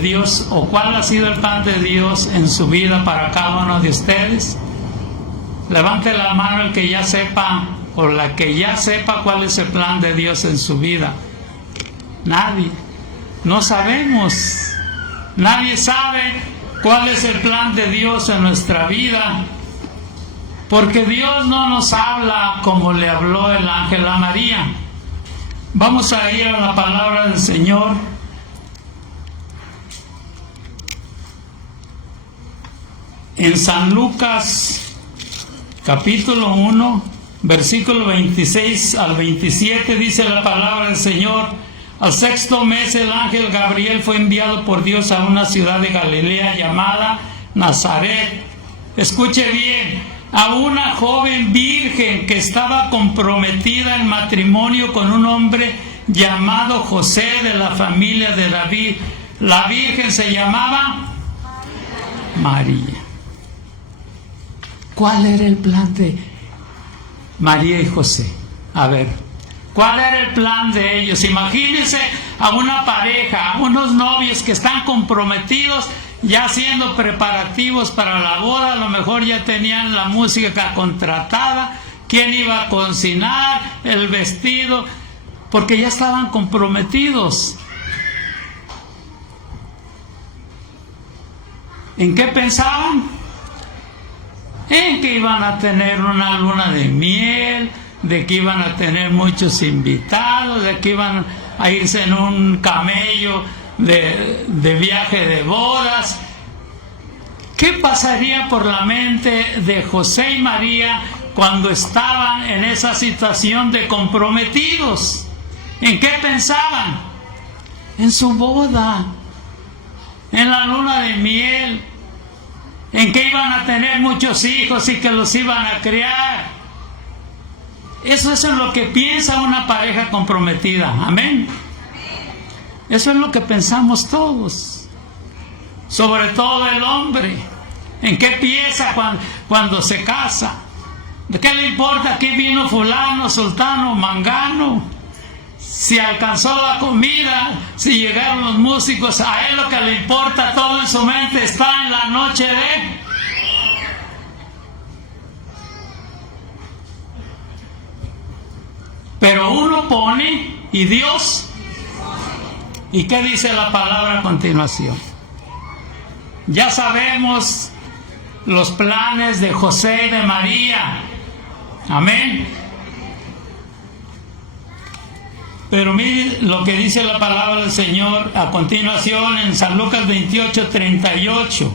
Dios, o cuál ha sido el plan de Dios en su vida para cada uno de ustedes? Levante la mano el que ya sepa, o la que ya sepa cuál es el plan de Dios en su vida. Nadie. No sabemos. Nadie sabe cuál es el plan de Dios en nuestra vida. Porque Dios no nos habla como le habló el ángel a María. Vamos a ir a la palabra del Señor. En San Lucas, capítulo 1, versículo 26 al 27, dice la palabra del Señor: al sexto mes el ángel Gabriel fue enviado por Dios a una ciudad de Galilea llamada Nazaret. Escuche bien, a una joven virgen que estaba comprometida en matrimonio con un hombre llamado José, de la familia de David. La virgen se llamaba María. ¿Cuál era el plan de María y José? A ver, ¿cuál era el plan de ellos? Imagínense a una pareja, a unos novios que están comprometidos, ya haciendo preparativos para la boda. A lo mejor ya tenían la música contratada, quién iba a cocinar, el vestido, porque ya estaban comprometidos. ¿En qué pensaban? En que iban a tener una luna de miel, de que iban a tener muchos invitados, de que iban a irse en un camello de viaje de bodas. ¿Qué pasaría por la mente de José y María cuando estaban en esa situación de comprometidos? ¿En qué pensaban? En su boda, en la luna de miel, en que iban a tener muchos hijos y que los iban a criar. Eso es lo que piensa una pareja comprometida. Amén. Eso es lo que pensamos todos, sobre todo el hombre. ¿En qué piensa cuando se casa? ¿De qué le importa aquí vino fulano, sultano, mangano? Si alcanzó la comida, si llegaron los músicos, a él lo que le importa, todo en su mente está en la noche de... Pero uno pone, y Dios... ¿Y qué dice la palabra a continuación? Ya sabemos los planes de José y de María. Amén. Pero mire lo que dice la palabra del Señor a continuación en San Lucas 28, 38.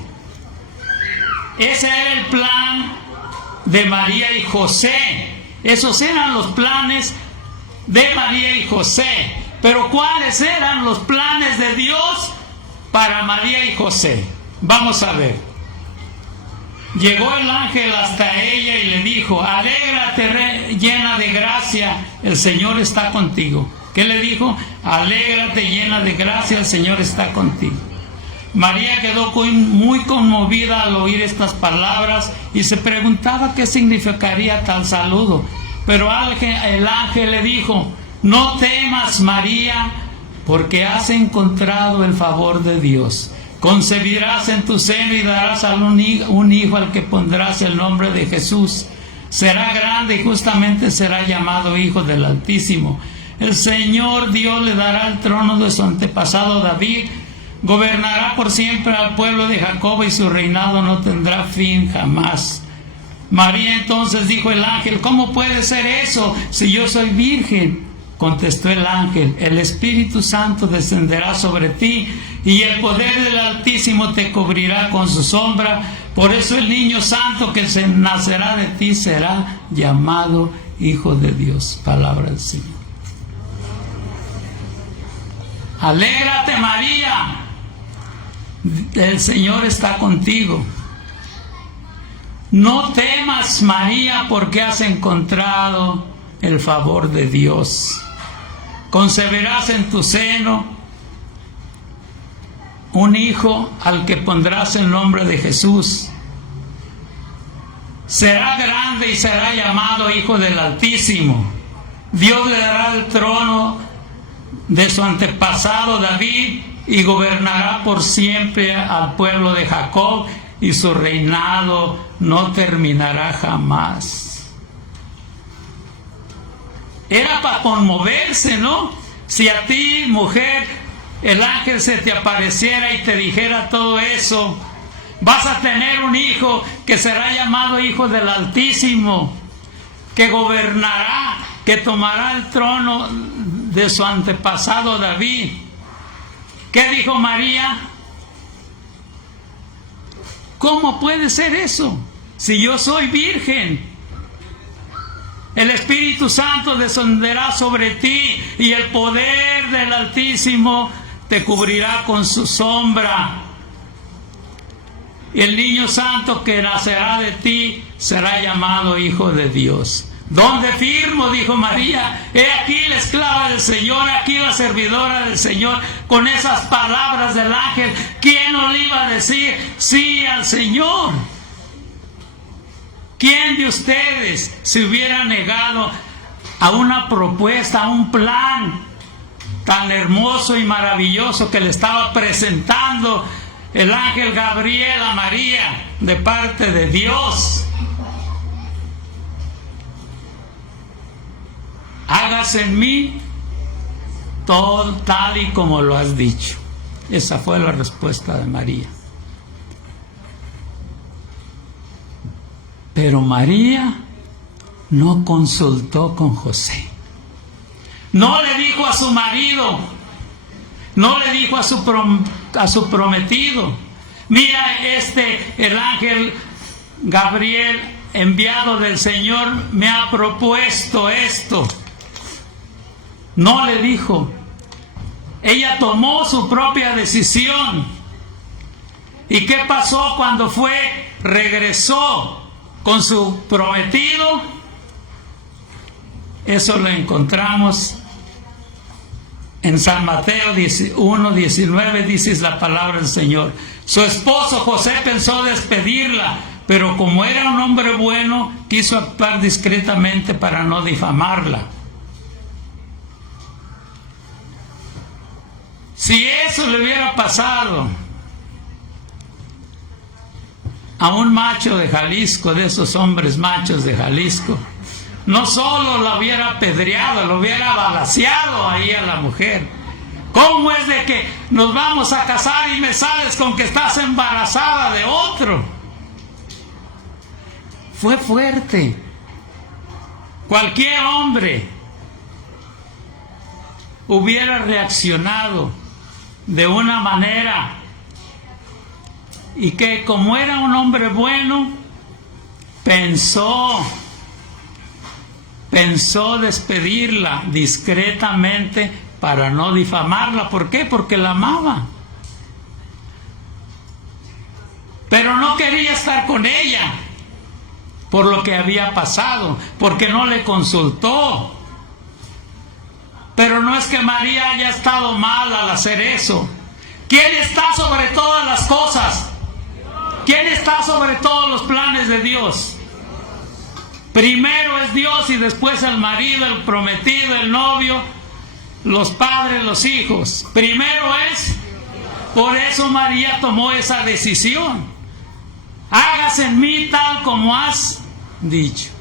Ese era el plan de María y José. Esos eran los planes de María y José. Pero ¿cuáles eran los planes de Dios para María y José? Vamos a ver. Llegó el ángel hasta ella y le dijo: alégrate, llena de gracia, el Señor está contigo. ¿Qué le dijo? Alégrate, llena de gracia, el Señor está contigo. María quedó muy conmovida al oír estas palabras y se preguntaba qué significaría tal saludo. Pero el ángel le dijo: no temas, María, porque has encontrado el favor de Dios. Concebirás en tu seno y darás a un hijo al que pondrás el nombre de Jesús. Será grande y justamente será llamado Hijo del Altísimo. El Señor Dios le dará el trono de su antepasado David. Gobernará por siempre al pueblo de Jacob y su reinado no tendrá fin jamás. María entonces dijo el ángel: ¿cómo puede ser eso si yo soy virgen? Contestó el ángel: el Espíritu Santo descenderá sobre ti y el poder del Altísimo te cubrirá con su sombra. Por eso el niño santo que se nacerá de ti será llamado Hijo de Dios. Palabra del Señor. Alégrate, María, el Señor está contigo. No temas, María, porque has encontrado el favor de Dios. Concebirás en tu seno un hijo al que pondrás el nombre de Jesús. Será grande y será llamado Hijo del Altísimo. Dios le dará el trono de su antepasado David y gobernará por siempre al pueblo de Jacob, y su reinado no terminará jamás. Era para conmoverse, ¿no? Si a ti, mujer, el ángel se te apareciera y te dijera todo eso, vas a tener un hijo que será llamado Hijo del Altísimo, que gobernará, que tomará el trono de su antepasado David. ¿Qué dijo María? ¿Cómo puede ser eso? Si yo soy virgen. El Espíritu Santo descenderá sobre ti y el poder del Altísimo te cubrirá con su sombra. Y el niño santo que nacerá de ti será llamado Hijo de Dios. ¿Dónde firmo?, dijo María. He aquí la esclava del Señor, aquí la servidora del Señor. Con esas palabras del ángel, ¿quién no le iba a decir sí al Señor? ¿Quién de ustedes se hubiera negado a una propuesta, a un plan tan hermoso y maravilloso que le estaba presentando el ángel Gabriel a María de parte de Dios? Hágase en mí todo tal y como lo has dicho. Esa fue la respuesta de María. Pero María no consultó con José. No le dijo a su marido, no le dijo a su prometido: mira, el ángel Gabriel, enviado del Señor, me ha propuesto esto. No le dijo. Ella tomó su propia decisión. ¿Y qué pasó cuando regresó con su prometido? Eso lo encontramos en San Mateo 1:19, dice la palabra del Señor. Su esposo José pensó despedirla, pero como era un hombre bueno, quiso actuar discretamente para no difamarla. Si eso le hubiera pasado a un macho de Jalisco, de esos hombres machos de Jalisco, no solo la hubiera apedreado, lo hubiera balaceado ahí a la mujer. ¿Cómo es de que nos vamos a casar y me sales con que estás embarazada de otro? Fue fuerte. Cualquier hombre hubiera reaccionado de una manera, y que como era un hombre bueno, pensó despedirla discretamente para no difamarla. ¿Por qué? Porque la amaba. Pero no quería estar con ella por lo que había pasado, porque no le consultó. Pero no es que María haya estado mal al hacer eso. ¿Quién está sobre todas las cosas? ¿Quién está sobre todos los planes de Dios? Primero es Dios y después el marido, el prometido, el novio, los padres, los hijos. Primero es. Por eso María tomó esa decisión. Hágase en mí tal como has dicho.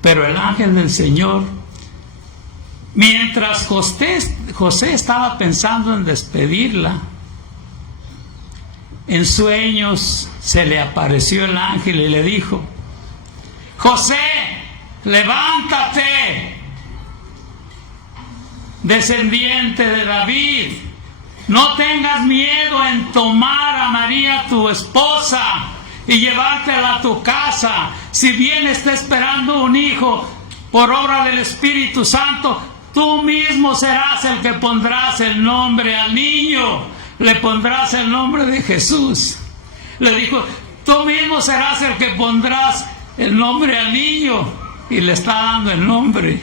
Pero el ángel del Señor, mientras José estaba pensando en despedirla, en sueños se le apareció el ángel y le dijo: José, levántate, descendiente de David, no tengas miedo en tomar a María tu esposa y llevártela a tu casa. Si bien está esperando un hijo por obra del Espíritu Santo, tú mismo serás el que pondrás el nombre al niño. Le pondrás el nombre de Jesús. Le dijo: tú mismo serás el que pondrás el nombre al niño. Y le está dando el nombre.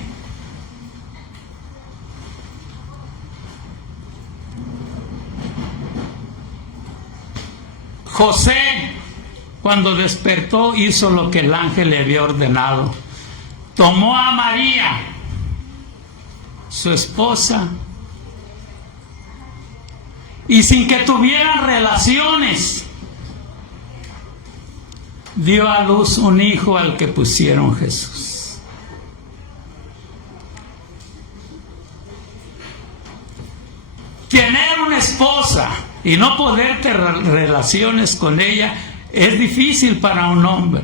José, Cuando despertó, hizo lo que el ángel le había ordenado. Tomó a María, su esposa, y sin que tuvieran relaciones, dio a luz un hijo al que pusieron Jesús. Tener una esposa y no poder tener relaciones con ella es difícil para un hombre.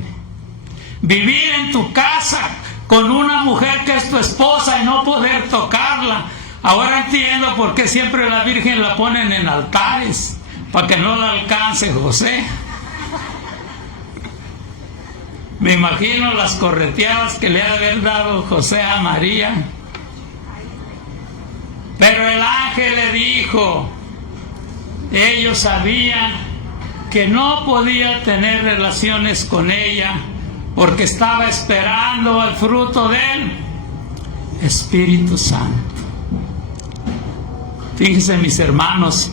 Vivir en tu casa con una mujer que es tu esposa y no poder tocarla. Ahora entiendo por qué siempre la Virgen la ponen en altares, para que no la alcance José. Me imagino las correteadas que le ha de haber dado José a María. Pero el ángel le dijo, ellos sabían que no podía tener relaciones con ella porque estaba esperando el fruto del Espíritu Santo. Fíjense, mis hermanos,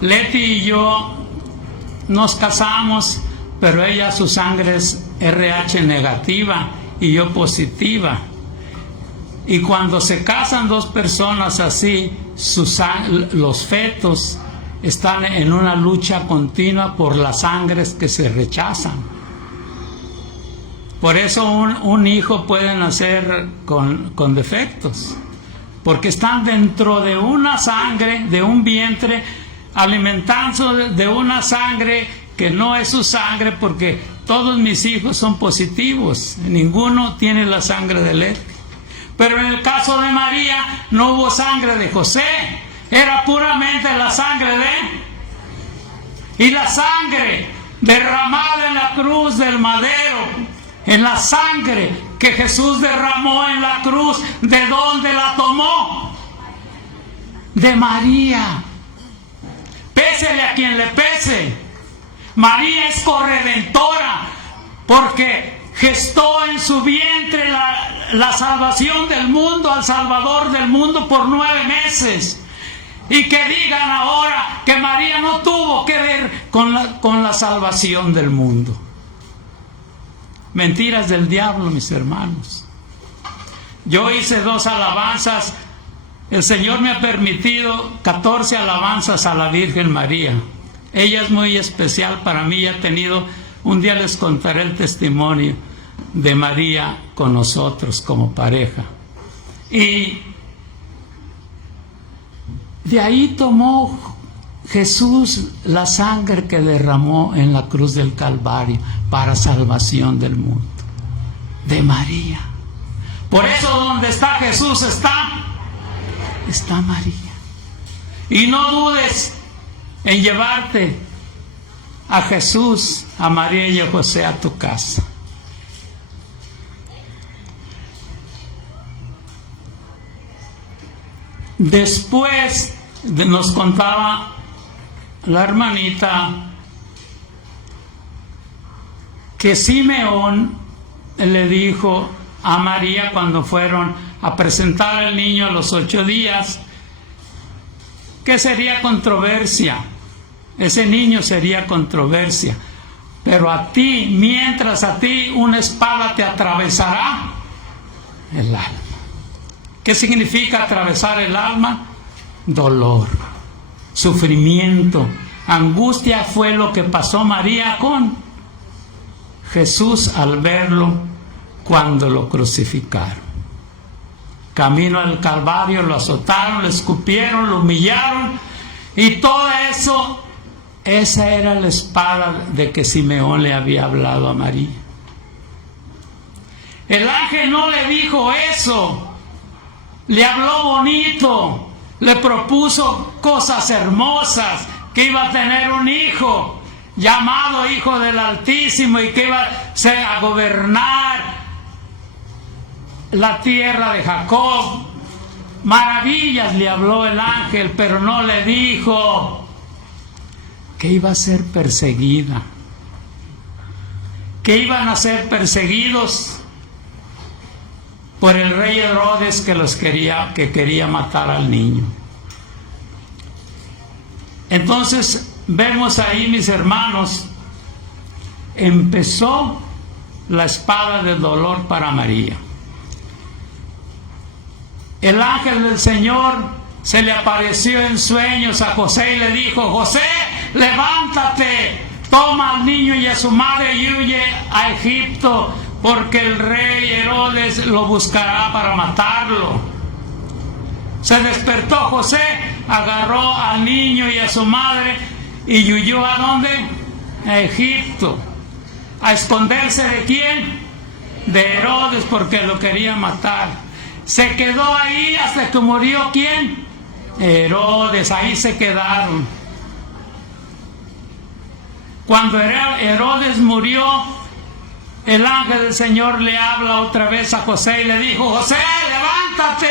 Leti y yo nos casamos, pero ella, su sangre es RH negativa y yo positiva. Y cuando se casan dos personas así, los fetos están en una lucha continua por las sangres que se rechazan. Por eso un hijo puede nacer con defectos, porque están dentro de una sangre, de un vientre, alimentándose de una sangre que no es su sangre, porque todos mis hijos son positivos, ninguno tiene la sangre de Leti. Pero en el caso de María no hubo sangre de José, era puramente la sangre de... Y la sangre derramada en la cruz del madero, en la sangre que Jesús derramó en la cruz, ¿de dónde la tomó? De María. Pésele a quien le pese. María es corredentora porque gestó en su vientre la salvación del mundo, al Salvador del mundo por 9 meses. Y que digan ahora que María no tuvo que ver con la salvación del mundo. Mentiras del diablo, mis hermanos. Yo hice 2 alabanzas. El Señor me ha permitido 14 alabanzas a la Virgen María. Ella es muy especial para mí. He tenido, un día les contaré el testimonio de María con nosotros como pareja. Y de ahí tomó Jesús la sangre que derramó en la cruz del Calvario para salvación del mundo. De María. Por eso donde está Jesús está María. Y no dudes en llevarte a Jesús, a María y a José a tu casa. Después nos contaba la hermanita que Simeón le dijo a María cuando fueron a presentar al niño a los 8 días que sería controversia, ese niño sería controversia, pero a ti, mientras a ti una espada te atravesará el alma. ¿Qué significa atravesar el alma? Dolor, sufrimiento, angustia. Fue lo que pasó María con Jesús al verlo cuando lo crucificaron. Camino al Calvario lo azotaron, lo escupieron, lo humillaron, y todo eso, esa era la espada de que Simeón le había hablado a María. El ángel no le dijo eso. Le habló bonito, le propuso cosas hermosas, que iba a tener un hijo llamado Hijo del Altísimo y que iba a gobernar la tierra de Jacob. Maravillas le habló el ángel, pero no le dijo que iba a ser perseguida, que iban a ser perseguidos por el rey Herodes que quería matar al niño. Entonces vemos ahí, mis hermanos, empezó la espada del dolor para María. El ángel del Señor se le apareció en sueños a José y le dijo: José, levántate, toma al niño y a su madre y huye a Egipto, porque el rey Herodes lo buscará para matarlo. Se despertó José, agarró al niño y a su madre y huyó ¿a dónde? A Egipto. ¿A esconderse de quién? De Herodes, porque lo quería matar. Se quedó ahí hasta que murió ¿quién? Herodes. Ahí se quedaron. Cuando Herodes murió, el ángel del Señor le habla otra vez a José y le dijo: José, levántate,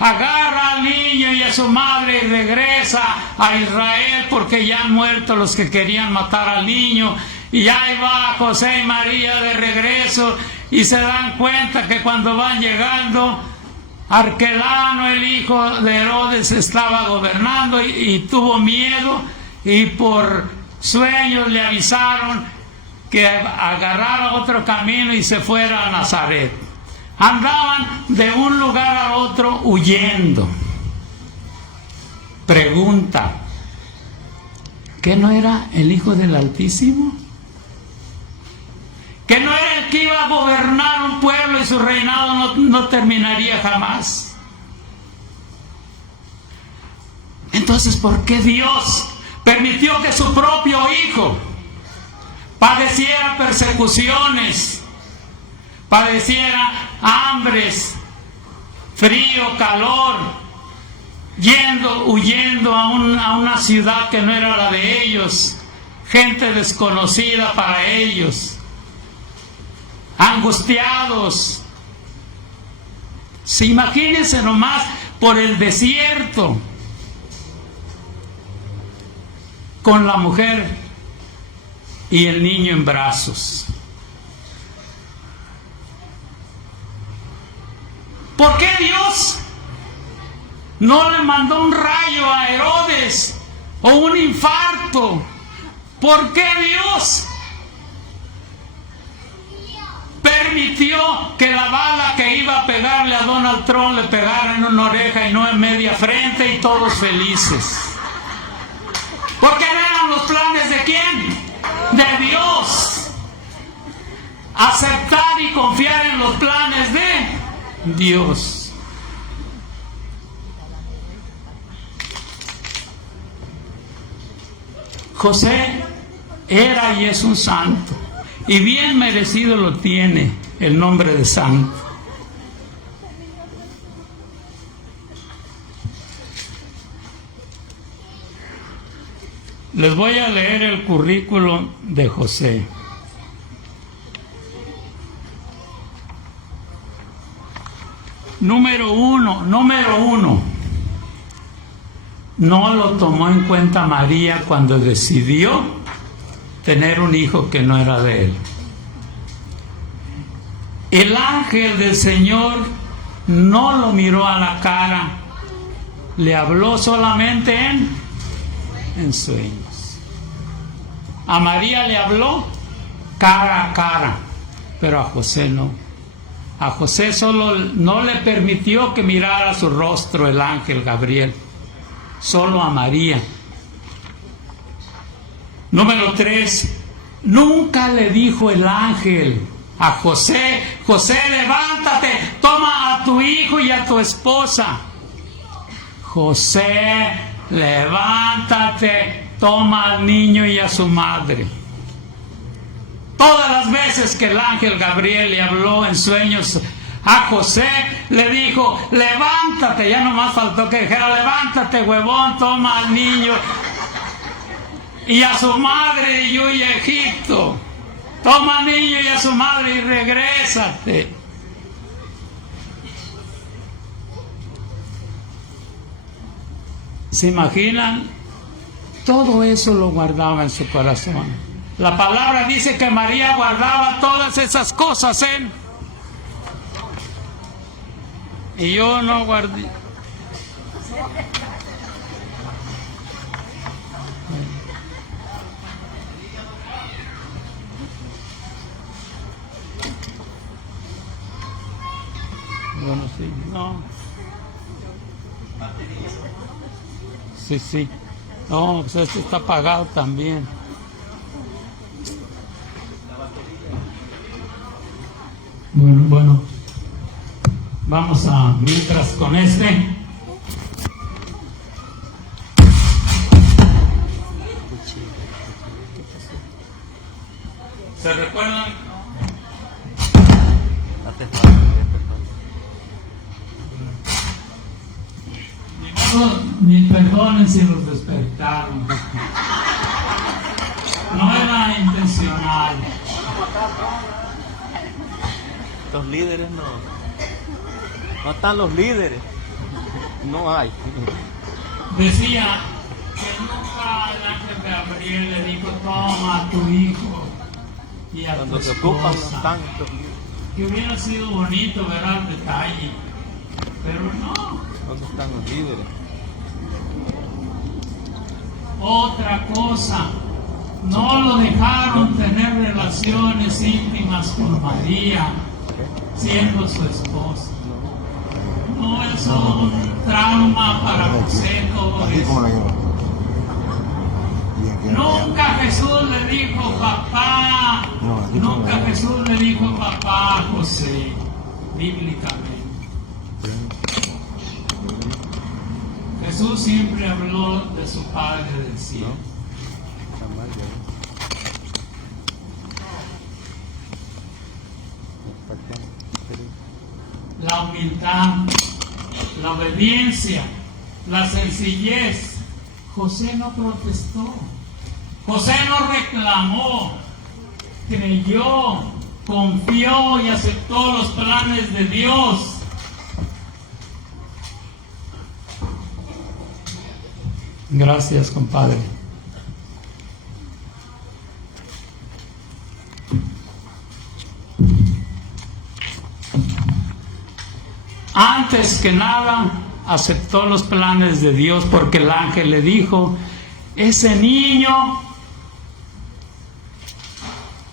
agarra al niño y a su madre y regresa a Israel, porque ya han muerto los que querían matar al niño. Y ahí va José y María de regreso, y se dan cuenta que cuando van llegando, Arquelano, el hijo de Herodes, estaba gobernando y tuvo miedo, y por sueños le avisaron que agarrara otro camino y se fuera a Nazaret. Andaban de un lugar a otro huyendo. Pregunta: ¿qué no era el Hijo del Altísimo? ¿Que no era el que iba a gobernar un pueblo y su reinado no terminaría jamás? Entonces, ¿por qué Dios permitió que su propio Hijo padeciera persecuciones, padeciera hambres, frío, calor, huyendo a una ciudad que no era la de ellos, gente desconocida para ellos, angustiados? Imagínense nomás, por el desierto, con la mujer y el niño en brazos. ¿Por qué Dios no le mandó un rayo a Herodes o un infarto? ¿Por qué Dios permitió que la bala que iba a pegarle a Donald Trump le pegara en una oreja y no en media frente, y todos felices? Porque eran los planes ¿de quién? De Dios. Aceptar y confiar en los planes de Dios. José era y es un santo, y bien merecido lo tiene el nombre de santo. Les voy a leer el currículum de José. Número uno, no lo tomó en cuenta María cuando decidió tener un hijo que no era de él. El ángel del Señor no lo miró a la cara, le habló solamente en sueños. A María le habló cara a cara, pero a José no. A José solo no le permitió que mirara su rostro el ángel Gabriel, solo a María. Número 3, nunca le dijo el ángel a José: José, levántate, toma a tu hijo y a tu esposa. José, levántate, toma al niño y a su madre. Todas las veces que el ángel Gabriel le habló en sueños a José, le dijo: levántate. Ya nomás faltó que dijera: levántate, huevón, toma al niño y a su madre y huye a Egipto. Toma al niño y a su madre y regrésate. ¿Se imaginan? Todo eso lo guardaba en su corazón. La palabra dice que María guardaba todas esas cosas y yo no guardé. Bueno, sí, no. Sí, sí. No, pues este está apagado también. Bueno. Vamos a, mientras con este. ¿Se recuerdan? Ni perdonen si los despertaron. No era intencional. Los líderes no están los líderes. No hay. Decía que nunca el ángel Gabriel le dijo: toma a tu hijo y a Cuando tu se ocupan no esposa. están estos líderes. Que hubiera sido bonito ver el detalle, pero no. ¿Dónde están los líderes? Otra cosa, no lo dejaron tener relaciones íntimas con María, siendo su esposa. No, es un trauma para José todo eso. Nunca Jesús le dijo papá, nunca Jesús le dijo papá a José, bíblicamente. Jesús siempre habló de su Padre del cielo. La humildad, la obediencia, la sencillez. José no protestó. José no reclamó. Creyó, confió y aceptó los planes de Dios. Gracias, compadre. Antes que nada, aceptó los planes de Dios porque el ángel le dijo: ese niño,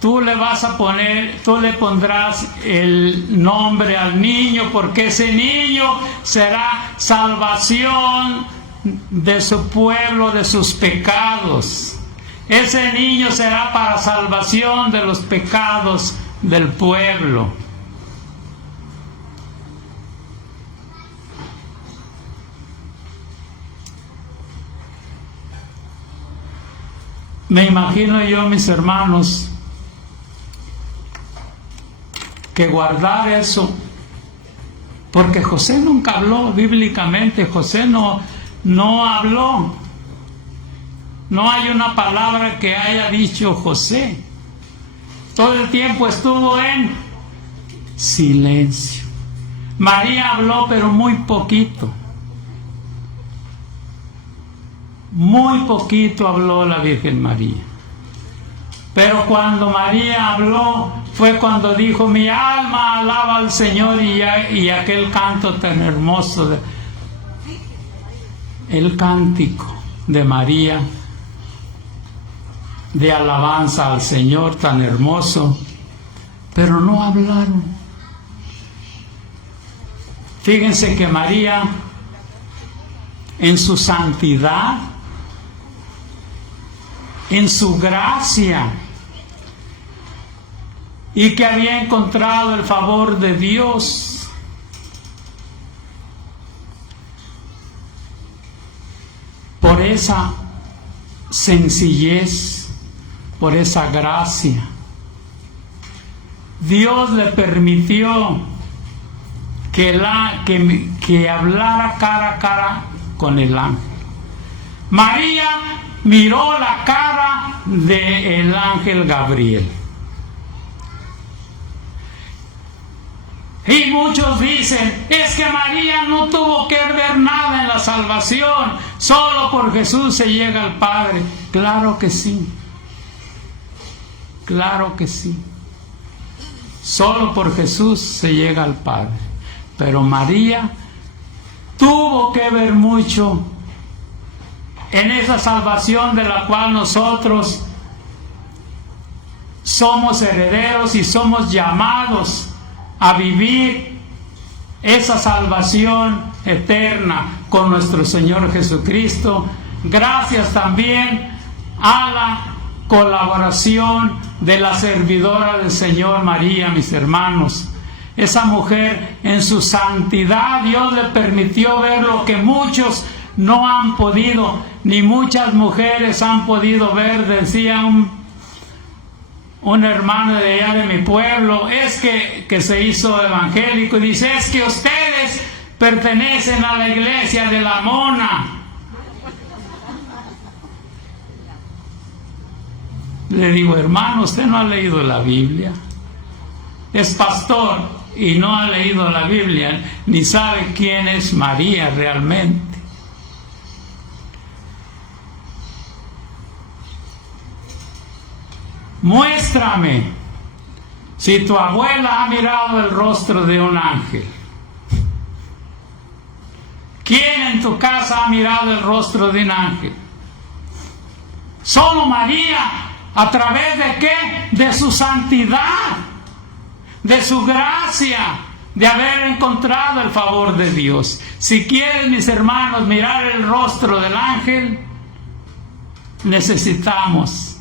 tú le pondrás el nombre al niño, porque ese niño será salvación de su pueblo, de sus pecados. Ese niño será para salvación de los pecados del pueblo. Me imagino yo, mis hermanos, que guardar eso, porque José nunca habló bíblicamente. José no habló. No hay una palabra que haya dicho José. Todo el tiempo estuvo en silencio. María habló, pero muy poquito. Muy poquito habló la Virgen María. Pero cuando María habló, fue cuando dijo: mi alma alaba al Señor, y aquel canto tan hermoso, el cántico de María, de alabanza al Señor tan hermoso, pero no hablaron. Fíjense que María, en su santidad, en su gracia, y que había encontrado el favor de Dios, por esa sencillez, por esa gracia, Dios le permitió que hablara cara a cara con el ángel. María miró la cara del ángel Gabriel. Y muchos dicen: es que María no tuvo que ver nada en la salvación, solo por Jesús se llega al Padre. Claro que sí, claro que sí. Solo por Jesús se llega al Padre. Pero María tuvo que ver mucho en esa salvación de la cual nosotros somos herederos y somos llamados a vivir esa salvación eterna con nuestro Señor Jesucristo. Gracias también a la colaboración de la servidora del Señor María, mis hermanos. Esa mujer, en su santidad, Dios le permitió ver lo que muchos no han podido, ni muchas mujeres han podido ver. Decía un hermano de allá de mi pueblo, es que se hizo evangélico, y dice, es que ustedes pertenecen a la iglesia de la mona. Le digo, hermano, usted no ha leído la Biblia. Es pastor y no ha leído la Biblia, ni sabe quién es María realmente. Muéstrame si tu abuela ha mirado el rostro de un ángel. ¿Quién en tu casa ha mirado el rostro de un ángel? Solo María, ¿a través de qué? De su santidad, de su gracia, de haber encontrado el favor de Dios. Si quieren, mis hermanos, mirar el rostro del ángel, necesitamos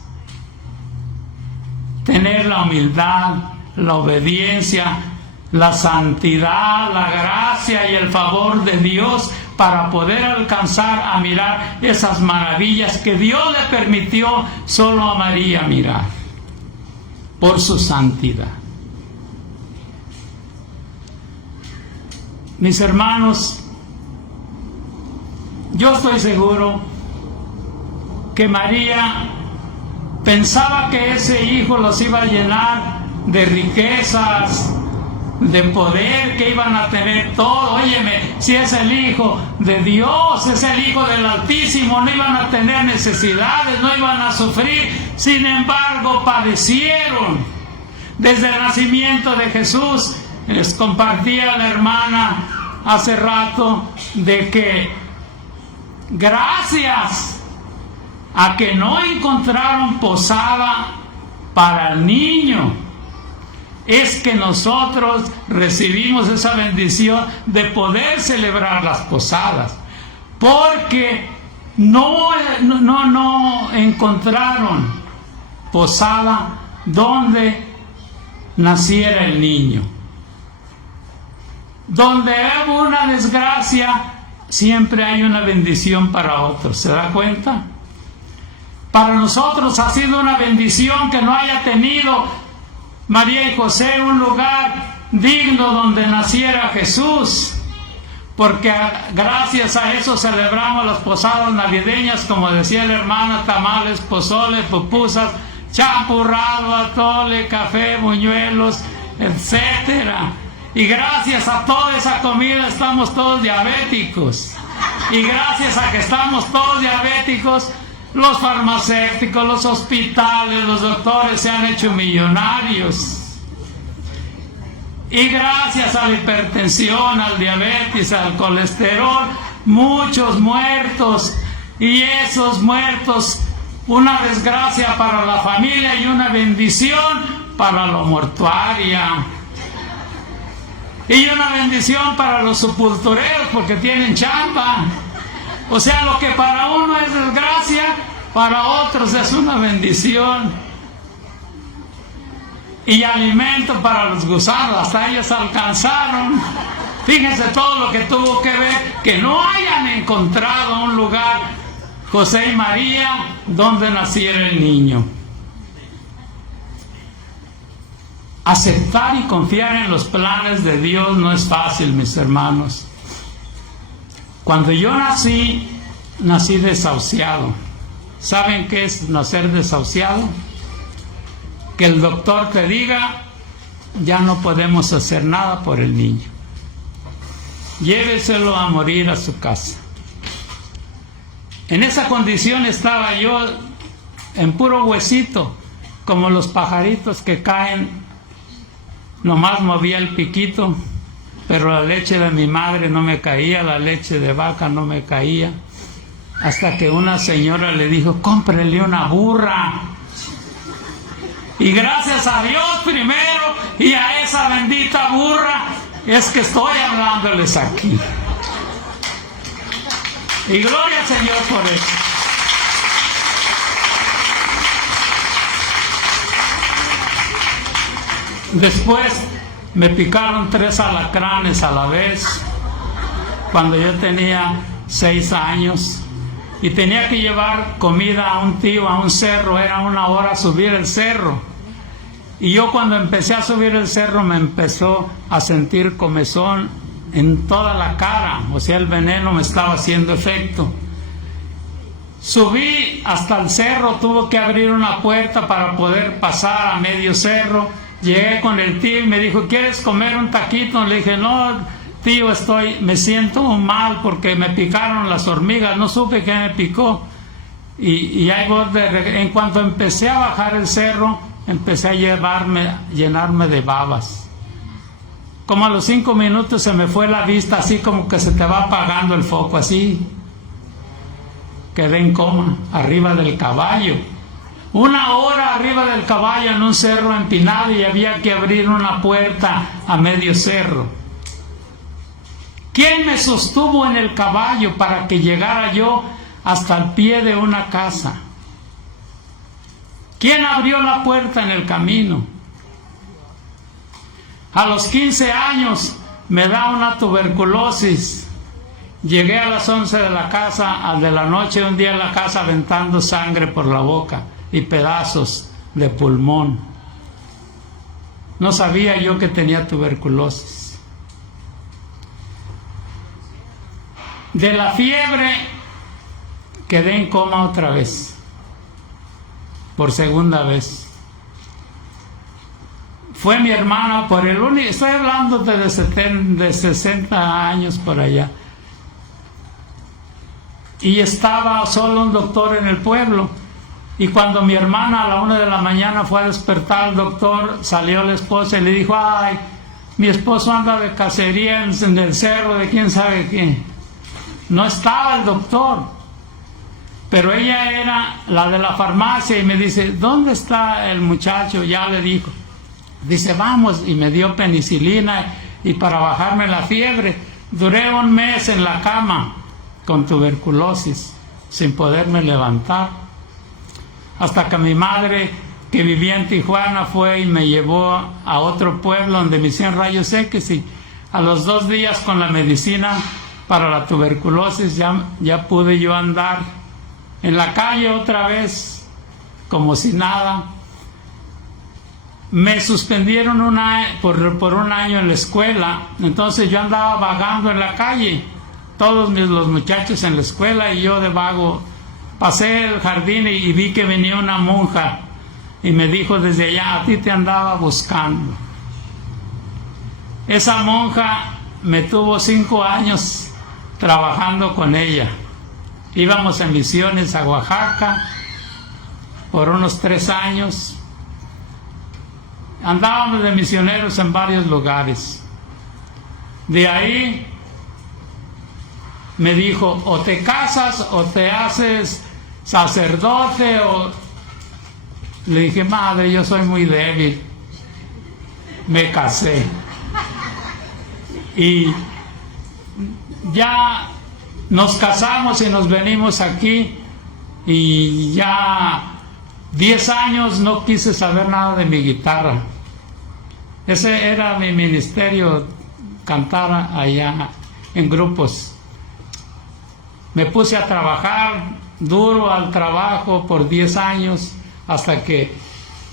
tener la humildad, la obediencia, la santidad, la gracia y el favor de Dios para poder alcanzar a mirar esas maravillas que Dios le permitió solo a María mirar por su santidad. Mis hermanos, yo estoy seguro que María pensaba que ese hijo los iba a llenar de riquezas, de poder, que iban a tener todo. Óyeme, si es el Hijo de Dios, es el Hijo del Altísimo, no iban a tener necesidades, no iban a sufrir. Sin embargo, padecieron. Desde el nacimiento de Jesús, les compartía la hermana hace rato de que gracias a que no encontraron posada para el niño, es que nosotros recibimos esa bendición de poder celebrar las posadas, porque no encontraron posada donde naciera el niño. Donde hubo una desgracia, siempre hay una bendición para otros. ¿Se da cuenta? Para nosotros ha sido una bendición que no haya tenido María y José un lugar digno donde naciera Jesús, porque gracias a eso celebramos las posadas navideñas, como decía la hermana, tamales, pozole, pupusas, champurrado, atole, café, buñuelos, etcétera. Y gracias a toda esa comida estamos todos diabéticos. Y gracias a que estamos todos diabéticos, los farmacéuticos, los hospitales, los doctores se han hecho millonarios. Y gracias a la hipertensión, al diabetes, al colesterol, muchos muertos. Y esos muertos, una desgracia para la familia y una bendición para la mortuaria. Y una bendición para los sepultureros porque tienen chamba. O sea, lo que para uno es desgracia, para otros es una bendición. Y alimento para los gusanos, hasta ellos alcanzaron. Fíjense todo lo que tuvo que ver, que no hayan encontrado un lugar, José y María, donde naciera el niño. Aceptar y confiar en los planes de Dios no es fácil, mis hermanos. Cuando yo nací desahuciado. ¿Saben qué es nacer desahuciado? Que el doctor te diga, ya no podemos hacer nada por el niño. Lléveselo a morir a su casa. En esa condición estaba yo, en puro huesito, como los pajaritos que caen. Nomás movía el piquito, pero la leche de mi madre no me caía, la leche de vaca no me caía, hasta que una señora le dijo, cómprele una burra. Y gracias a Dios primero y a esa bendita burra, Es que estoy hablándoles aquí. Y gloria al Señor por eso. Después me picaron 3 alacranes a la vez, cuando yo tenía 6 años. Y tenía que llevar comida a un tío, a un cerro, era 1 hora subir el cerro. Y yo cuando empecé a subir el cerro me empezó a sentir comezón en toda la cara, o sea, el veneno me estaba haciendo efecto. Subí hasta el cerro, tuve que abrir una puerta para poder pasar a medio cerro. Llegué con el tío y me dijo, ¿quieres comer un taquito? Le dije, no, tío, me siento mal porque me picaron las hormigas, no supe qué me picó. Y ahí en cuanto empecé a bajar el cerro, empecé a llenarme de babas. Como a los 5 minutos se me fue la vista, así como que se te va apagando el foco, así. Quedé en coma, arriba del caballo. 1 hora arriba del caballo en un cerro empinado y había que abrir una puerta a medio cerro. ¿Quién me sostuvo en el caballo para que llegara yo hasta el pie de una casa? ¿Quién abrió la puerta en el camino? A los 15 años me da una tuberculosis. Llegué a las 11 de la casa, al de la noche, un día en la casa aventando sangre por la boca y pedazos de pulmón. No sabía yo que tenía tuberculosis. De la fiebre quedé en coma otra vez, por segunda vez. Fue mi hermana por el único, estoy hablando de 60 años por allá. Y estaba solo un doctor en el pueblo. Y cuando mi hermana a la 1 de la mañana fue a despertar al doctor, salió la esposa y le dijo, ay, mi esposo anda de cacería en el cerro de quién sabe qué. No estaba el doctor, pero ella era la de la farmacia y me dice, ¿dónde está el muchacho? Ya le dijo. Dice, vamos, y me dio penicilina y para bajarme la fiebre. Duré 1 mes en la cama con tuberculosis, sin poderme levantar. Hasta que mi madre, que vivía en Tijuana, fue y me llevó a otro pueblo donde me hicieron rayos X y a los 2 días con la medicina para la tuberculosis ya pude yo andar en la calle otra vez, como si nada. Me suspendieron por 1 año en la escuela, entonces yo andaba vagando en la calle, todos los muchachos en la escuela y yo de vago. Pasé el jardín y vi que venía una monja y me dijo desde allá, a ti te andaba buscando. Esa monja me tuvo 5 años trabajando con ella. Íbamos en misiones a Oaxaca por unos 3 años. Andábamos de misioneros en varios lugares. De ahí me dijo, o te casas o te haces sacerdote o... Le dije, madre, yo soy muy débil. Me casé. Y ya nos casamos y nos venimos aquí y ya 10 años no quise saber nada de mi guitarra. Ese era mi ministerio, cantar allá en grupos. Me puse a trabajar duro al trabajo por 10 años hasta que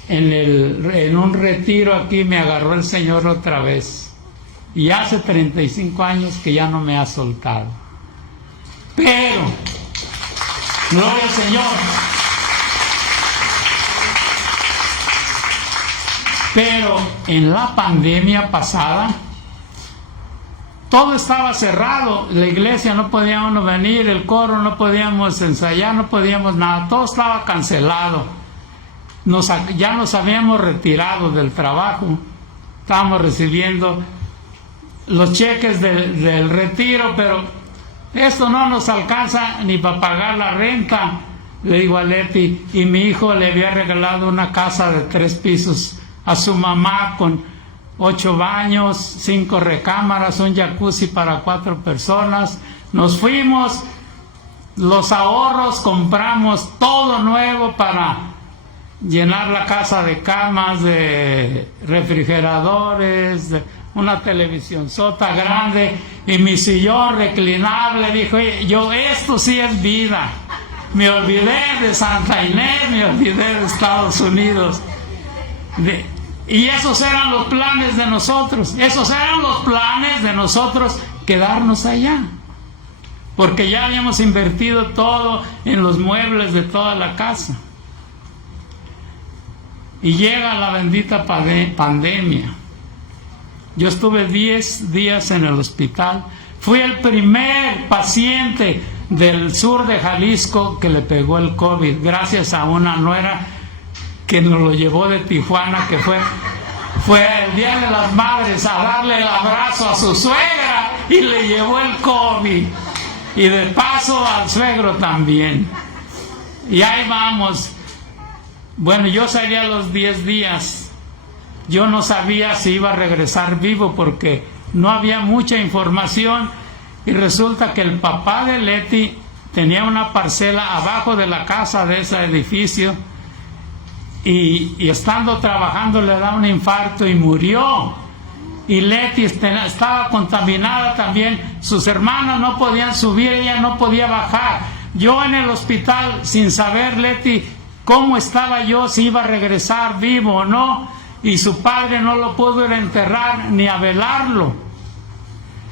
en un retiro aquí me agarró el Señor otra vez. Y hace 35 años que ya no me ha soltado. Pero, gloria al Señor. Pero en la pandemia pasada, todo estaba cerrado, la iglesia no podíamos venir, el coro no podíamos ensayar, no podíamos nada, todo estaba cancelado. Ya nos habíamos retirado del trabajo, estábamos recibiendo los cheques del retiro, pero esto no nos alcanza ni para pagar la renta, le digo a Leti, y mi hijo le había regalado una casa de 3 pisos a su mamá con 8 baños, 5 recámaras, un jacuzzi para 4 personas. Nos fuimos, los ahorros, compramos todo nuevo para llenar la casa de camas, de refrigeradores, de una televisión sota grande y mi sillón reclinable. Dijo yo, esto sí es vida. Me olvidé de Santa Inés, me olvidé de Estados Unidos. Y esos eran los planes de nosotros, quedarnos allá. Porque ya habíamos invertido todo en los muebles de toda la casa. Y llega la bendita pandemia. Yo estuve 10 días en el hospital. Fui el primer paciente del sur de Jalisco que le pegó el COVID, gracias a una nuera que nos lo llevó de Tijuana, que fue el Día de las Madres a darle el abrazo a su suegra y le llevó el COVID. Y de paso al suegro también. Y ahí vamos. Bueno, yo salí a los 10 días. Yo no sabía si iba a regresar vivo porque no había mucha información. Y resulta que el papá de Leti tenía una parcela abajo de la casa de ese edificio. Y estando trabajando le da un infarto y murió. Y Leti estaba contaminada también. Sus hermanas no podían subir, ella no podía bajar. Yo en el hospital, sin saber Leti cómo estaba yo, si iba a regresar vivo o no, y su padre no lo pudo ir a enterrar ni a velarlo.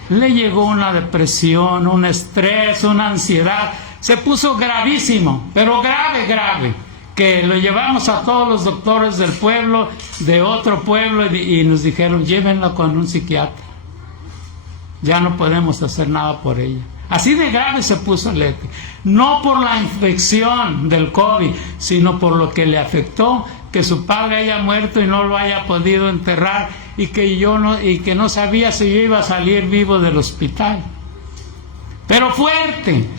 Le llegó una depresión, un estrés, una ansiedad. Se puso gravísimo, pero grave, que lo llevamos a todos los doctores del pueblo, de otro pueblo, y nos dijeron, llévenlo con un psiquiatra. Ya no podemos hacer nada por ella. Así de grave se puso Leti. No por la infección del COVID, sino por lo que le afectó, que su padre haya muerto y no lo haya podido enterrar, y que no sabía si yo iba a salir vivo del hospital. Pero fuerte,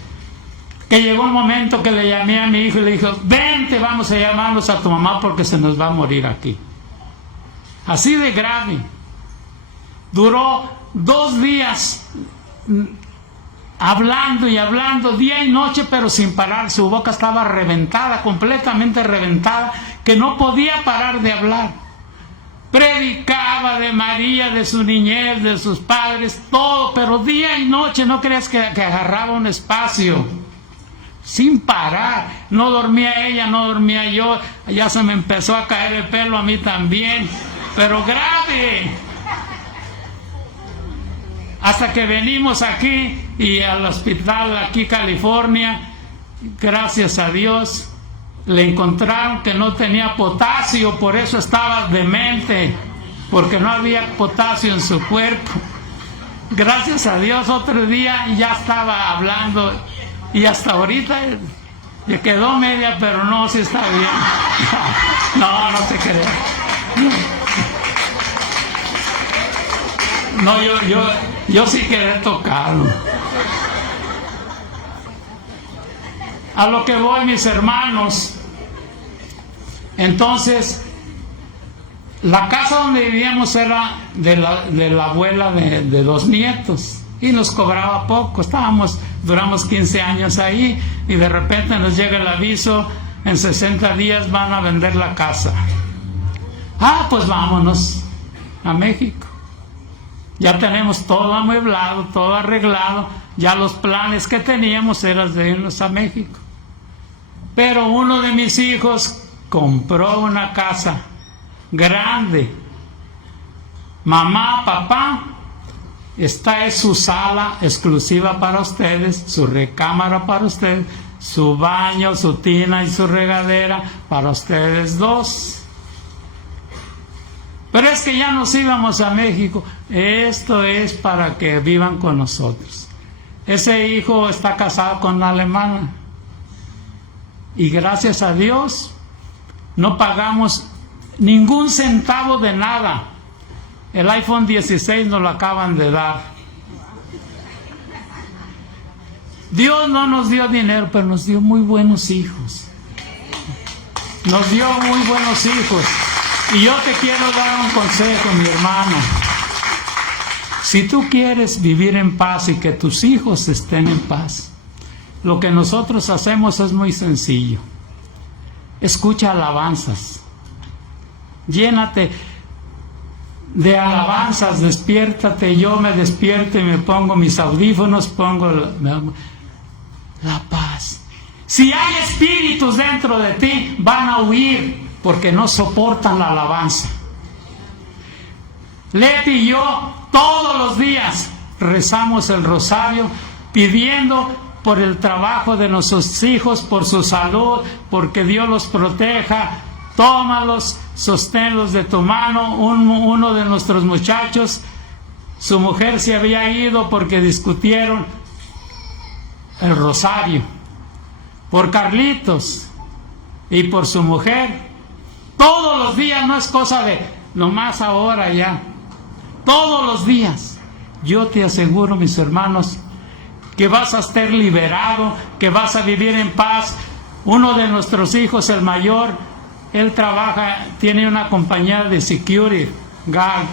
que llegó un momento que le llamé a mi hijo y le dijo, vente, vamos a llamarnos a tu mamá porque se nos va a morir aquí. Así de grave. Duró 2 días hablando y hablando día y noche, pero sin parar. Su boca estaba reventada, completamente reventada, que no podía parar de hablar. Predicaba de María, de su niñez, de sus padres, todo, pero día y noche, no creas que agarraba un espacio. Sin parar. No dormía ella, no dormía yo. Ya se me empezó a caer el pelo a mí también, pero grave. Hasta que venimos aquí y al hospital aquí California, gracias a Dios, le encontraron que no tenía potasio, por eso estaba demente, porque no había potasio en su cuerpo. Gracias a Dios, otro día ya estaba hablando y hasta ahorita le quedó media, pero no, sí está bien. No te creas. No, yo sí quedé tocado. A lo que voy, mis hermanos. Entonces, la casa donde vivíamos era de la abuela de 2 nietos y nos cobraba poco. Duramos 15 años ahí y de repente nos llega el aviso, en 60 días van a vender la casa. Pues vámonos a México. Ya tenemos todo amueblado, todo arreglado. Ya los planes que teníamos eran de irnos a México. Pero uno de mis hijos compró una casa grande. Mamá, papá, esta es su sala exclusiva para ustedes, su recámara para ustedes, su baño, su tina y su regadera para ustedes 2. Pero es que ya nos íbamos a México. Esto es para que vivan con nosotros. Ese hijo está casado con una alemana. Y gracias a Dios no pagamos ningún centavo de nada. El iPhone 16 nos lo acaban de dar. Dios no nos dio dinero, pero nos dio muy buenos hijos. Nos dio muy buenos hijos. Y yo te quiero dar un consejo, mi hermano. Si tú quieres vivir en paz y que tus hijos estén en paz, lo que nosotros hacemos es muy sencillo. Escucha alabanzas. Llénate de alabanzas, despiértate. Yo me despierto y me pongo mis audífonos, pongo la paz. Si hay espíritus dentro de ti, van a huir porque no soportan la alabanza. Leti y yo todos los días rezamos el rosario pidiendo por el trabajo de nuestros hijos, por su salud, porque Dios los proteja. Tómalos, sosténlos de tu mano. Uno de nuestros muchachos, su mujer se había ido porque discutieron el rosario. Por Carlitos y por su mujer. Todos los días, no es cosa de nomás ahora ya. Todos los días. Yo te aseguro, mis hermanos, que vas a estar liberado, que vas a vivir en paz. Uno de nuestros hijos, el mayor, él trabaja, tiene una compañía de security guard,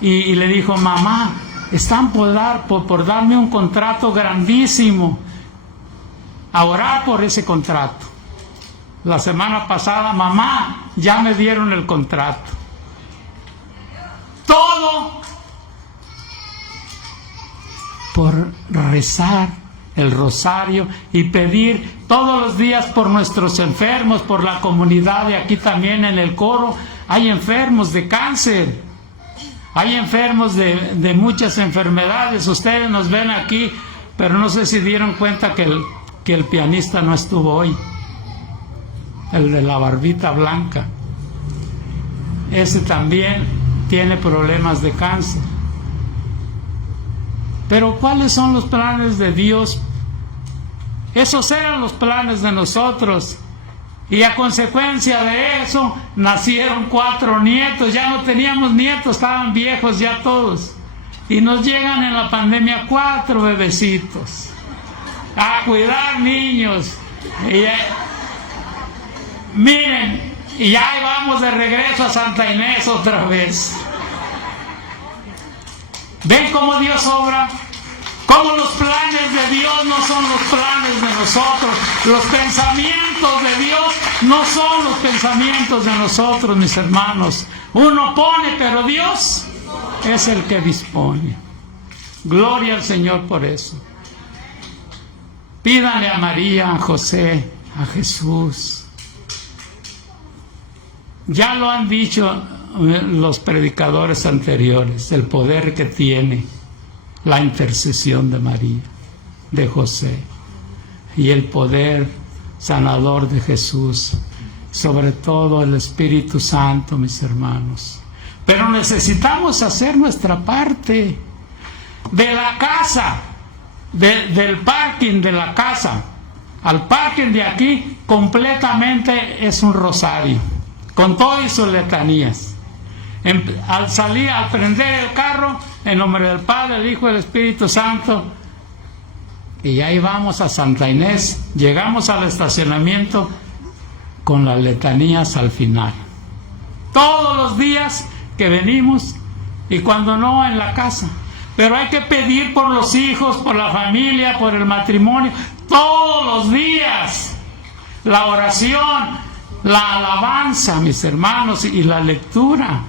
y le dijo: mamá, están por darme un contrato grandísimo, a orar por ese contrato. La semana pasada: mamá, ya me dieron el contrato. Todo por rezar el rosario y pedir todos los días por nuestros enfermos, por la comunidad de aquí. También en el coro hay enfermos de cáncer, hay enfermos de muchas enfermedades. Ustedes nos ven aquí, pero no sé si dieron cuenta que el pianista no estuvo hoy, el de la barbita blanca. Ese también tiene problemas de cáncer. Pero ¿cuáles son los planes de Dios? Esos eran los planes de nosotros. Y a consecuencia de eso nacieron 4 nietos. Ya no teníamos nietos, estaban viejos ya todos. Y nos llegan en la pandemia 4 bebecitos. A cuidar niños. Miren, y ya vamos de regreso a Santa Inés otra vez. ¿Ven cómo Dios obra? Cómo los planes de Dios no son los planes de nosotros. Los pensamientos de Dios no son los pensamientos de nosotros, mis hermanos. Uno pone, pero Dios es el que dispone. Gloria al Señor por eso. Pídanle a María, a José, a Jesús. Ya lo han dicho los predicadores anteriores, el poder que tiene la intercesión de María, de José, y el poder sanador de Jesús, sobre todo el Espíritu Santo, mis hermanos. Pero necesitamos hacer nuestra parte. De la casa, del parking de la casa al parking de aquí, completamente es un rosario, con todas sus letanías. Al salir, al prender el carro, en nombre del Padre, del Hijo y del Espíritu Santo, y ahí vamos a Santa Inés. Llegamos al estacionamiento con las letanías al final. Todos los días que venimos, y cuando no, en la casa. Pero hay que pedir por los hijos, por la familia, por el matrimonio, todos los días. La oración, la alabanza, mis hermanos, y la lectura.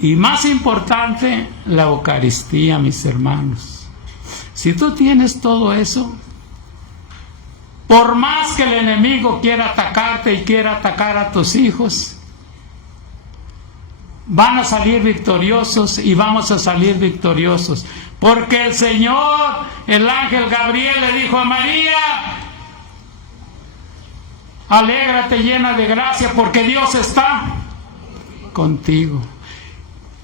Y más importante, la Eucaristía, mis hermanos. Si tú tienes todo eso, por más que el enemigo quiera atacarte y quiera atacar a tus hijos, van a salir victoriosos y vamos a salir victoriosos. Porque el Señor, el ángel Gabriel, le dijo a María: alégrate, llena de gracia, porque Dios está contigo.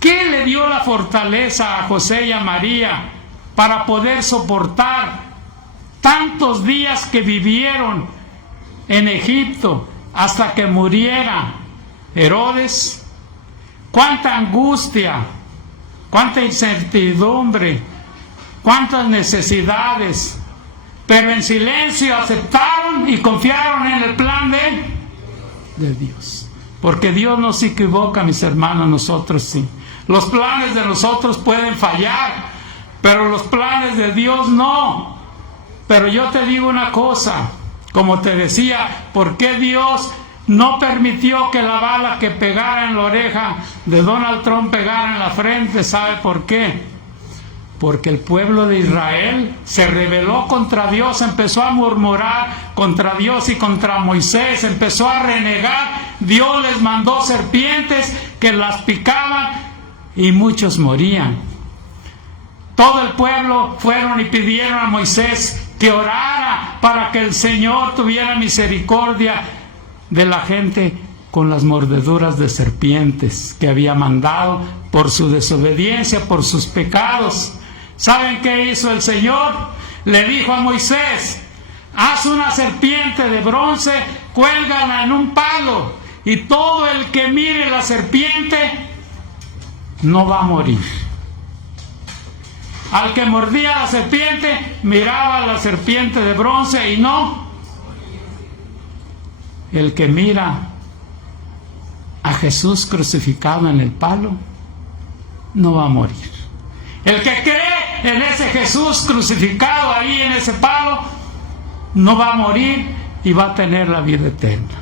¿Qué le dio la fortaleza a José y a María para poder soportar tantos días que vivieron en Egipto hasta que muriera Herodes? Cuánta angustia, cuánta incertidumbre, cuántas necesidades, pero en silencio aceptaron y confiaron en el plan de Dios. Porque Dios no se equivoca, mis hermanos, nosotros sí. Los planes de nosotros pueden fallar, pero los planes de Dios no. Pero yo te digo una cosa, como te decía, ¿por qué Dios no permitió que la bala que pegara en la oreja de Donald Trump pegara en la frente? ¿Sabe por qué? Porque el pueblo de Israel se rebeló contra Dios, empezó a murmurar contra Dios y contra Moisés, empezó a renegar. Dios les mandó serpientes que las picaban y muchos morían. Todo el pueblo fueron y pidieron a Moisés que orara para que el Señor tuviera misericordia de la gente con las mordeduras de serpientes que había mandado por su desobediencia, por sus pecados. ¿Saben qué hizo el Señor? Le dijo a Moisés: haz una serpiente de bronce, cuélgala en un palo, y todo el que mire la serpiente no va a morir. Al que mordía la serpiente, miraba la serpiente de bronce y no. El que mira a Jesús crucificado en el palo, no va a morir. El que cree en ese Jesús crucificado ahí en ese palo, no va a morir y va a tener la vida eterna.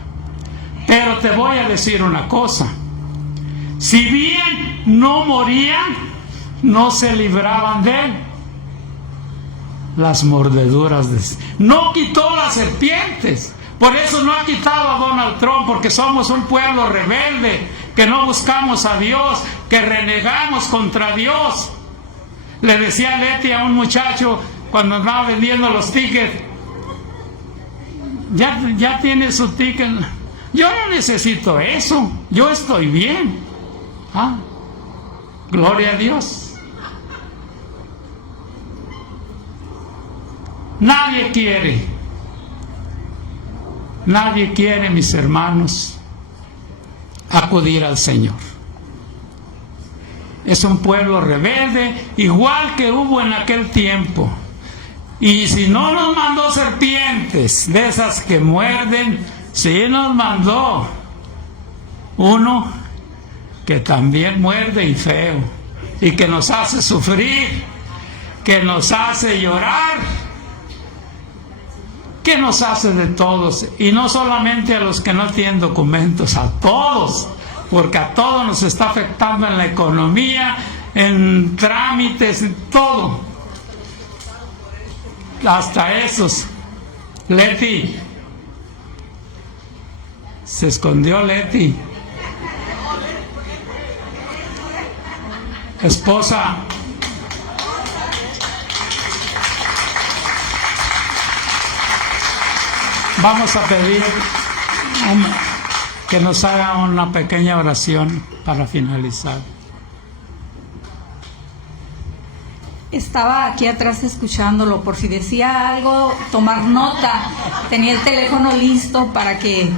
Pero te voy a decir una cosa: si bien no morían, no se libraban de él. Las mordeduras no quitó las serpientes. Por eso no ha quitado a Donald Trump, porque somos un pueblo rebelde, que no buscamos a Dios, que renegamos contra Dios. Le decía Leti a un muchacho cuando andaba vendiendo los tickets: ya tiene su ticket. Yo no necesito eso, yo estoy bien. Gloria a Dios. Nadie quiere, mis hermanos, acudir al Señor. Es un pueblo rebelde, igual que hubo en aquel tiempo. Y si no nos mandó serpientes de esas que muerden, sí nos mandó uno que también muerde y feo, y que nos hace sufrir, que nos hace llorar, que nos hace de todos, y no solamente a los que no tienen documentos, a todos, porque a todos nos está afectando en la economía, en trámites, en todo. Hasta esos. Leti. Se escondió Leti. Esposa. Vamos a pedir que nos haga una pequeña oración para finalizar. Estaba aquí atrás escuchándolo, por si decía algo, tomar nota. Tenía el teléfono listo para que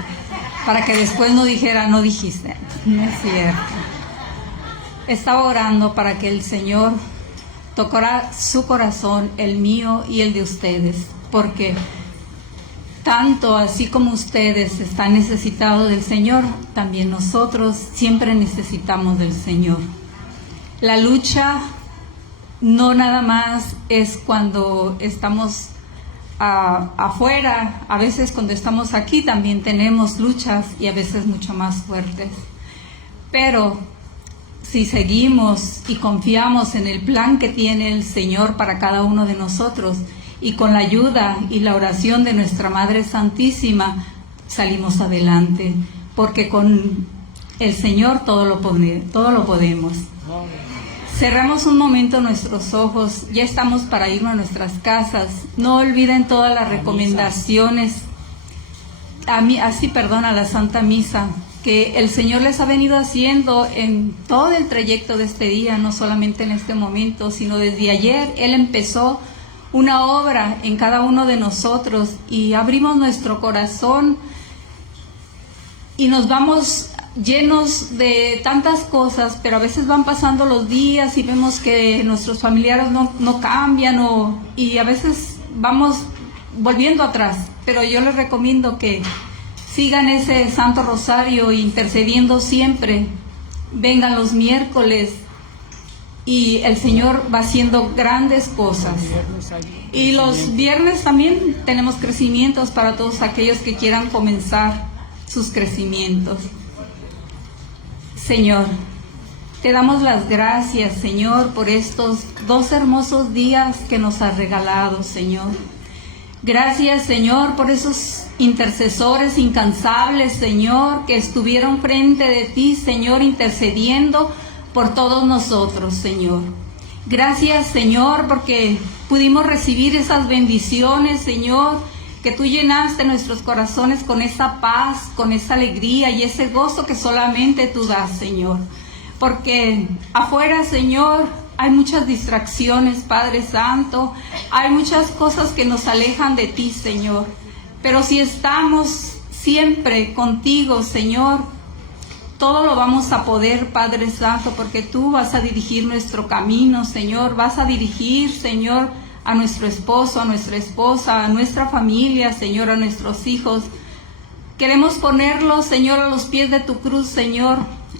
después no dijera, no dijiste. No es cierto. Estaba orando para que el Señor tocara su corazón, el mío y el de ustedes, porque tanto así como ustedes están necesitados del Señor, también nosotros siempre necesitamos del Señor. La lucha no nada más es cuando estamos afuera, a veces cuando estamos aquí también tenemos luchas, y a veces mucho más fuertes. Pero si seguimos y confiamos en el plan que tiene el Señor para cada uno de nosotros, y con la ayuda y la oración de nuestra Madre Santísima, salimos adelante, porque con el Señor todo lo podemos. Cerramos un momento nuestros ojos, ya estamos para irnos a nuestras casas. No olviden todas las recomendaciones, a la Santa Misa, que el Señor les ha venido haciendo en todo el trayecto de este día, no solamente en este momento, sino desde ayer. Él empezó una obra en cada uno de nosotros, y abrimos nuestro corazón y nos vamos llenos de tantas cosas, pero a veces van pasando los días y vemos que nuestros familiares no cambian, y a veces vamos volviendo atrás. Pero yo les recomiendo que sigan ese Santo Rosario intercediendo siempre. Vengan los miércoles y el Señor va haciendo grandes cosas. Y los viernes también tenemos crecimientos para todos aquellos que quieran comenzar sus crecimientos. Señor, te damos las gracias, Señor, por estos 2 hermosos días que nos has regalado, Señor. Gracias, Señor, por esos intercesores incansables, Señor, que estuvieron frente de ti, Señor, intercediendo por todos nosotros, Señor. Gracias, Señor, porque pudimos recibir esas bendiciones, Señor, que tú llenaste nuestros corazones con esa paz, con esa alegría y ese gozo que solamente tú das, Señor. Porque afuera, Señor, hay muchas distracciones, Padre Santo, hay muchas cosas que nos alejan de ti, Señor. Pero si estamos siempre contigo, Señor, todo lo vamos a poder, Padre Santo, porque tú vas a dirigir nuestro camino, Señor. Vas a dirigir, Señor, a nuestro esposo, a nuestra esposa, a nuestra familia, Señor, a nuestros hijos. Queremos ponerlos, Señor, a los pies de tu cruz, Señor.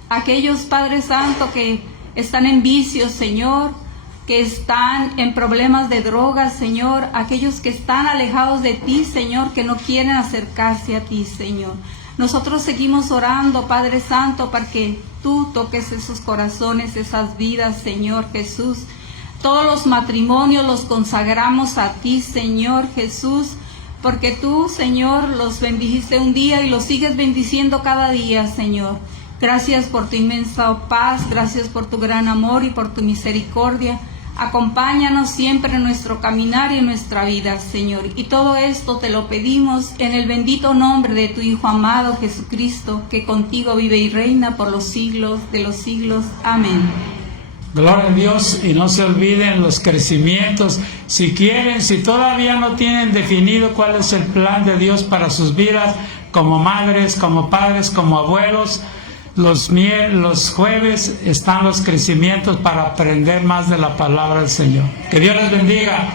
Aquellos, Padre Santo, que están en vicios, Señor, que están en problemas de drogas, Señor. Aquellos que están alejados de ti, Señor, que no quieren acercarse a ti, Señor. Nosotros seguimos orando, Padre Santo, para que tú toques esos corazones, esas vidas, Señor Jesús. Todos los matrimonios los consagramos a ti, Señor Jesús, porque tú, Señor, los bendijiste un día y los sigues bendiciendo cada día, Señor. Gracias por tu inmensa paz, gracias por tu gran amor y por tu misericordia. Acompáñanos siempre en nuestro caminar y en nuestra vida, Señor. Y todo esto te lo pedimos en el bendito nombre de tu Hijo amado Jesucristo, que contigo vive y reina por los siglos de los siglos. Amén. Gloria a Dios, y no se olviden los crecimientos. Si quieren, si todavía no tienen definido cuál es el plan de Dios para sus vidas, como madres, como padres, como abuelos, los jueves están los crecimientos para aprender más de la palabra del Señor. Que Dios les bendiga.